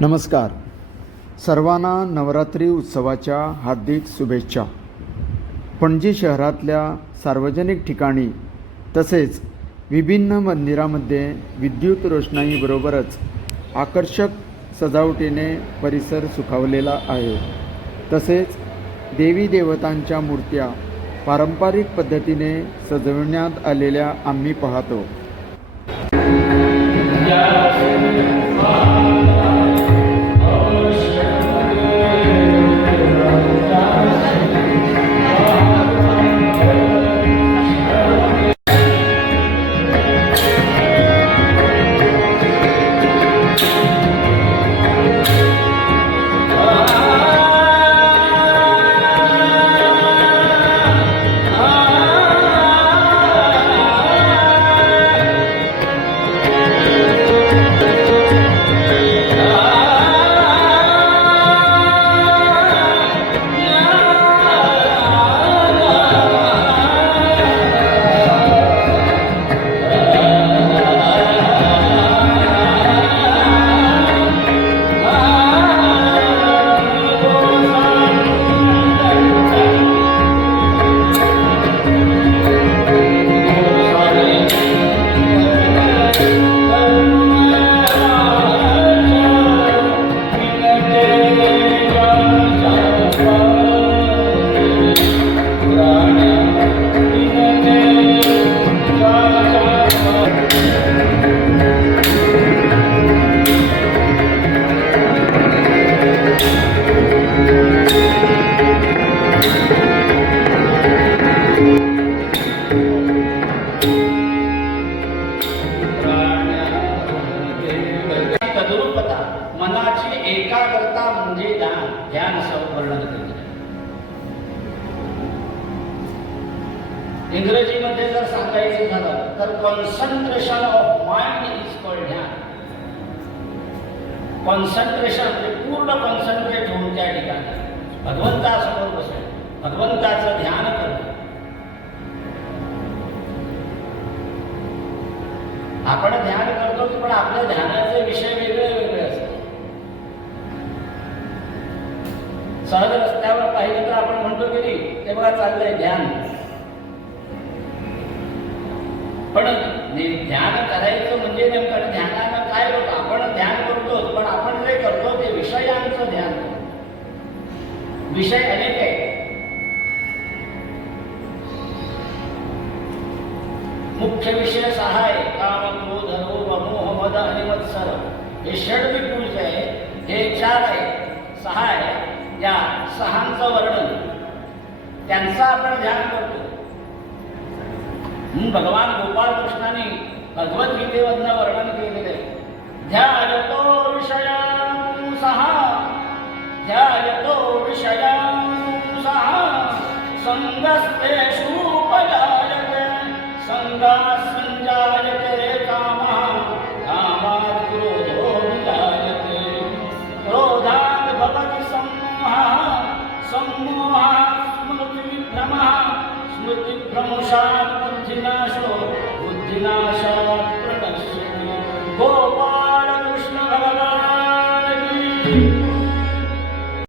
नमस्कार. सर्वांना नवरात्री उत्सवाच्या हार्दिक शुभेच्छा. पणजी शहरातल्या सार्वजनिक ठिकाणी तसेच विभिन्न मंदिरामध्ये विद्युत रोषणाईबरोबरच आकर्षक सजावटीने परिसर सुखावलेला आहे. तसेच देवी देवतांच्या मूर्त्या पारंपरिक पद्धतीने सजवण्यात आलेल्या आम्ही पाहतो. मनाची एकाग्रता म्हणजे ध्यान असं वर्णन केलं. इंग्रजीमध्ये जर सांगायचं झालं तर concentration of mind is called ध्यान. कॉन्सन्ट्रेशन म्हणजे पूर्ण कॉन्सन्ट्रेट होऊन त्या ठिकाणी भगवंतासमोर बसणे, भगवंताचं ध्यान करणं. आपण ध्यान करतो पण आपल्या ध्यानाचे विषय वेगळे वेगळे असतात. सहज रस्त्यावर पाहिलं तर आपण म्हणतो की नाही ते बघा चाललंय ध्यान. पण ध्यान करायचं म्हणजे नेमकं ध्यानानं काय होतं? आपण ध्यान करतो पण आपण जे करतो ते विषयांचं ध्यान करतो. विषय अनेक आहेत. मुख्य विषय 6 आहे. काम, क्रोध, लोभ, मोह, मद आणि मत्सर. हे षड्विपुरुष आहे. हे 4 आहे, 6 आहे. या 6चं वर्णन त्यांचं आपण ध्यान करतो. भगवान गोपाळ कृष्णाने भगवद्गीतेमधनं वर्णन केलेलं आहे. ध्यायतो विषयां सहा, ध्यायतो विषयां सहा, संगस्तेषु उपजायते, संगा